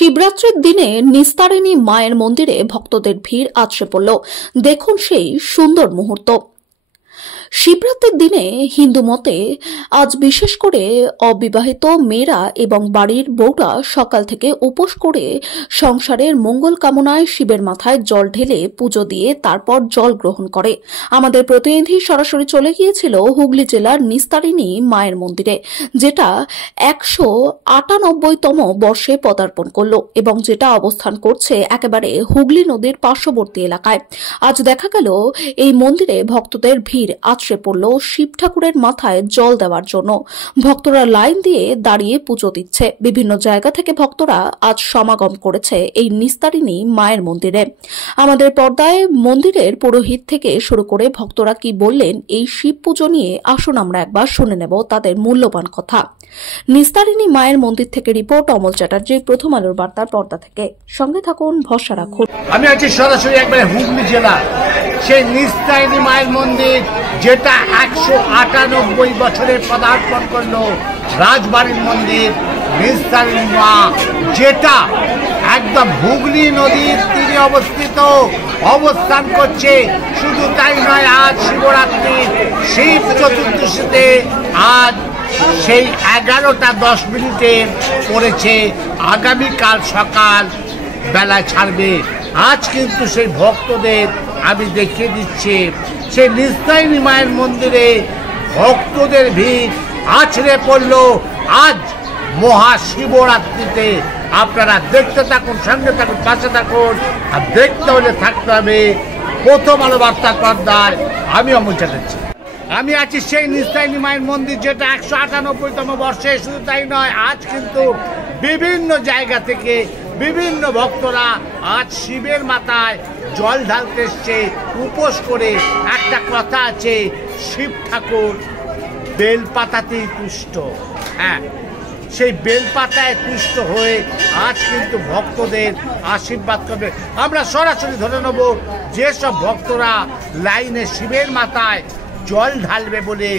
শিবরাত্রির দিনে নিস্তারিণী মায়ের মন্দিরে ভক্তদের ভিড় আছড়ে পড়ল। দেখুন সেই সুন্দর মুহূর্ত। শিবরাত্রির দিনে হিন্দু মতে আজ বিশেষ করে অবিবাহিত মেয়েরা এবং বাড়ির বউরা সকাল থেকে উপোস করে সংসারের মঙ্গল কামনায় শিবের মাথায় জল ঢেলে পুজো দিয়ে তারপর জল গ্রহণ করে। আমাদের প্রতিনিধি সরাসরি চলে গিয়েছিল হুগলি জেলার নিস্তারিণী মায়ের মন্দিরে, যেটা 198তম বর্ষে পদার্পণ করল এবং যেটা অবস্থান করছে একেবারে হুগলি নদীর পার্শ্ববর্তী এলাকায়। আজ দেখা গেল এই মন্দিরে ভক্তদের ভিড় আছড়ে পড়ল শিব ঠাকুরের মাথায় জল দেওয়ার জন্য। ভক্তরা লাইন দিয়ে দাঁড়িয়ে পুজো দিচ্ছে। বিভিন্ন জায়গা থেকে ভক্তরা আজ সমাগম করেছে এই নিস্তারিণী মায়ের মন্দিরে। আমাদের পর্দায় মন্দিরের পুরোহিত থেকে শুরু করে ভক্তরা কি বললেন এই শিব পুজো নিয়ে, আসুন আমরা একবার শুনে নেব তাদের মূল্যবান কথা। নিস্তারিণী মায়ের মন্দির থেকে রিপোর্ট অমল চ্যাটার্জি, প্রথম আলোর বার্তার পর্দা থেকে। সঙ্গে থাকুন, ভরসা রাখুন। আমি আছি সরাসরি একবারে হুগলি জেলা সেই নিস্তারিণী মায়ের মন্দির, যেটা 198 বছরে পদার্পণ করলো। রাজবাড়ির মন্দির নিস্তারিণী মা, যেটা একদম হুগলি নদীর তীরে অবস্থান করছে। শুধু তাই নয়, আজ শিবরাত্রি, শিব চতুর্দশীতে আজ সেই 11:10 পড়েছে। আগামীকাল সকাল বেলায় ছাড়বে। আজ কিন্তু সেই ভক্তদের আমি দেখিয়ে দিচ্ছি, সেই নিস্তারিণী মায়ের মন্দিরে ভক্তদের ভিড় আছড়ে পড়ল আজ মহাশিবরাত্রিতে। আপনারা দেখতে থাকুন, সঙ্গে থাকুন, পাশে থাকুন। আর দেখতে হলে থাকতে হবে প্রথম আলো বার্তার পর্দায়। আমি অমল চ্যাটার্জি। আমি আছি সেই নিস্তারিণী মায়ের মন্দির, যেটা 198তম বর্ষে। শুধু তাই নয়, আজ কিন্তু বিভিন্ন জায়গা থেকে বিভিন্ন ভক্তরা আজ শিবের মাথায় জল ঢালতে এসছে উপোস করে। একটা কথা আছে, শিব ঠাকুর বেলপাতাতেই তুষ্ট। হ্যাঁ, সেই বেলপাতায় তুষ্ট হয়ে আজ কিন্তু ভক্তদের আশীর্বাদ করবে। আমরা সরাসরি ধরে নেব যেসব ভক্তরা লাইনে শিবের মাথায় জল ঢালবে বলে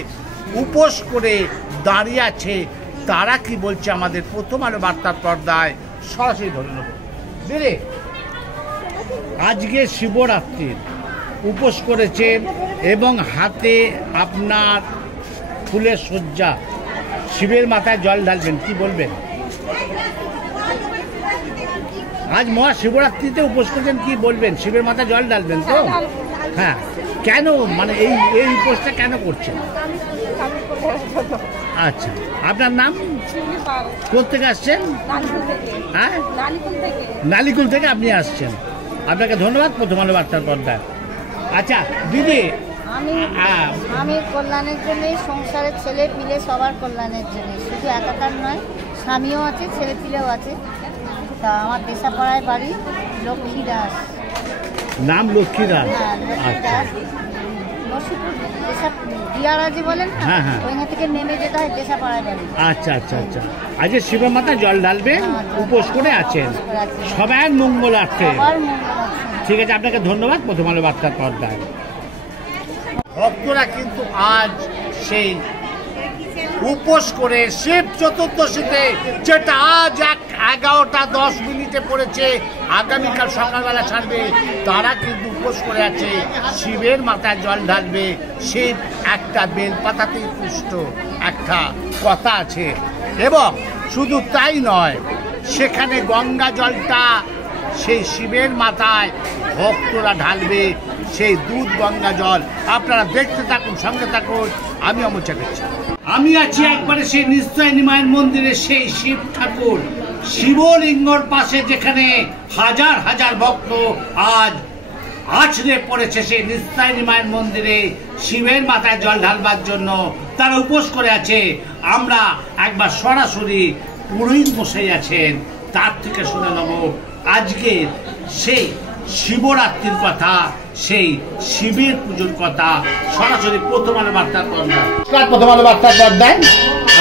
উপোস করে দাঁড়িয়ে আছে, তারা কি বলছে আমাদের প্রথম আলো বার্তার পর্দায় সরাসরি ধরে নেব। দিদি, আজকে শিবরাত্রির উপোস করেছেন এবং হাতে আপনার ফুলের সজ্জা, শিবের মাথায় জল ঢালবেন, কি বলবেন? আজ মহাশিবরাত্রিতে উপোস করেছেন, কি বলবেন? শিবের মাথায় জল ঢালবেন তো? হ্যাঁ, কেন, মানে এই উপোসটা কেন করছেন? আচ্ছা, আপনার নাম? কোথেকে আসছেন? হ্যাঁ, নালিকুল থেকে আপনি আসছেন। আপনাকে ধন্যবাদ প্রথম আলো বার্তার পর্দায়। আচ্ছা দিদি, আমি কল্যাণের জন্য, সংসারের ছেলে পিলে সবার কল্যাণের জন্য, শুধু একাকার নয়, স্বামীও আছে, ছেলে পিলেও আছে। তা আমার দেশাপাড়ায় বাড়ি, লক্ষ্মী দাস। নাম লক্ষ্মী দাস? আচ্ছা, দিয়ারাজি বলেন, ওইখান থেকে নেমে যেতে হয়, দেশাপাড়ায় বাড়ি। আচ্ছা আচ্ছা আচ্ছা। আজকে শিবের মাথায় জল ঢালবেন, উপোস করে আছেন, সবার মঙ্গলার্থে। ঠিক আছে, আপনাকে ধন্যবাদ প্রথম আলো বার্তার পর্দায়। ভক্তরা কিন্তু আজ সেই উপোস করে শিব চতুর্দশীতে, যেটা আজ 11:10 পড়েছে, আগামীকাল সকালবেলা ছাড়বে, তারা কিন্তু উপোস করে আছে, শিবের মাথায় জল ঢালবে। শিব একটা বেলপাতাতেই তুষ্ট, একটা কথা আছে। এবং শুধু তাই নয়, সেখানে গঙ্গা জলটা সেই শিবের মাথায় ভক্তরা ঢালবে, সেই দুধ গঙ্গা জল। আপনারা দেখতে থাকুন, সঙ্গে থাকুন। আমি অমল চ্যাটার্জি। আমি আছি একবারে সেই নিস্তারিণী মায়ের মন্দিরে, সেই শিব ঠাকুর শিবলিঙ্গর পাশে, যেখানে হাজার হাজার ভক্ত আজ আছড়ে পড়েছে সেই নিস্তারিণী মায়ের মন্দিরে শিবের মাথায় জল ঢালবার জন্য। তারা উপোস করে আছে। আমরা একবার সরাসরি পুরোহিত মশাই আছেন, তার থেকে শুনে নেব আজকে সেই শিবরাত্রির কথা, সেই শিবের পুজোর কথা, সরাসরি প্রথম আলো বার্তার পর্দায়। প্রথম আলো বার্তার পর্দায়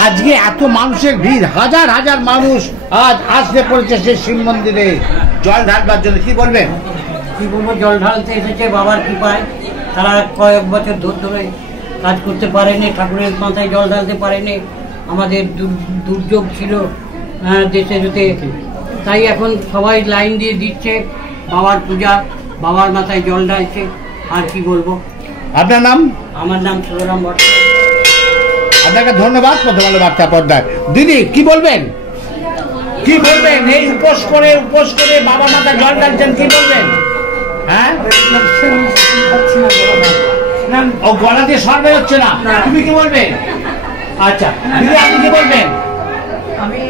আজকে এত মানুষের ভিড়, হাজার হাজার মানুষ আজ আসতে পড়েছে সেই শিব মন্দিরে জল ঢালবার জন্য, কি বলবেন? কি বলবো, জল ঢালতে এসেছে বাবার কৃপায়। তারা কয়েক বছর ধরে কাজ করতে পারেনি, ঠাকুরের মাথায় জল ঢালতে পারেনি। আমাদের দুর্যোগ ছিল দেশে, তাই এখন সবাই লাইন দিয়ে দিচ্ছে, বাবার পূজা, বাবার মাথায় জল ঢালছে। আর কি বলবো। আপনার নাম? আমার নাম সুরাম ভট্ট। আপনাকে ধন্যবাদ প্রথম আলো বার্তা পর্দায়। দিদি কি বলবেন, কি বলবেন? এই উপোস করে বাবা মাথা জল ঢালছেন, কি বলবেন? হ্যাঁ, ও গলা দিয়ে স্বর বেরোচ্ছে না, তুমি কি বলবে? আচ্ছা দিদি আপনি কি বলবেন? আমি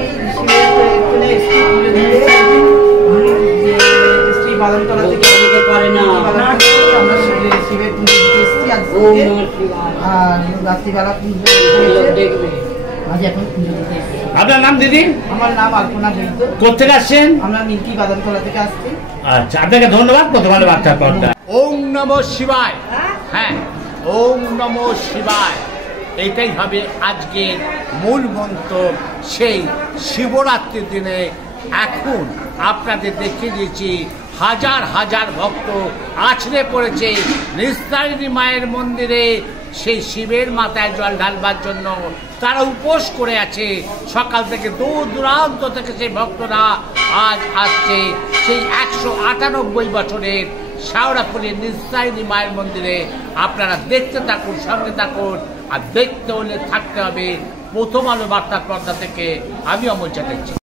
বাদামতলা থেকে পারে না আমরা শিবের পুজো দিতে এসেছি আর রাত্রিবেলা পুজো দেখবে। আজ এখন পুজো দিতে এসেছি। আপনার নাম দিদি? আমার নাম আলপনা বৈদ্য। কোথেকে আসছেন? আমরা মিল্কি বাদামতলা থেকে আসছি। আচ্ছা আপনাকে ধন্যবাদ প্রথম আলো বার্তা পর্দায়। ওম নমঃ শিবায়। হ্যাঁ, ওম নমঃ শিবায়, এইটাই হবে আজকের মূল মন্ত্র। সেই শিবরাত্রির দিনে এখন আপনাদের দেখিয়ে দিয়েছি হাজার হাজার ভক্ত আছড়ে পড়েছে নিস্তারিণী মায়ের মন্দিরে সেই শিবের মাথায় জল ঢালবার জন্য। তারা উপোস করে আছে সকাল থেকে, দূর দূরান্ত থেকে সেই ভক্তরা আজ আসছে সেই 198 বছরের শেওড়াফুলির নিস্তারিণী মায়ের মন্দিরে। আপনারা দেখতে থাকুন, সঙ্গে থাকুন, আর দেখতে হলে থাকতে হবে প্রথম আলো বার্তা পর্দা থেকে। আমি অমল চ্যাটার্জি।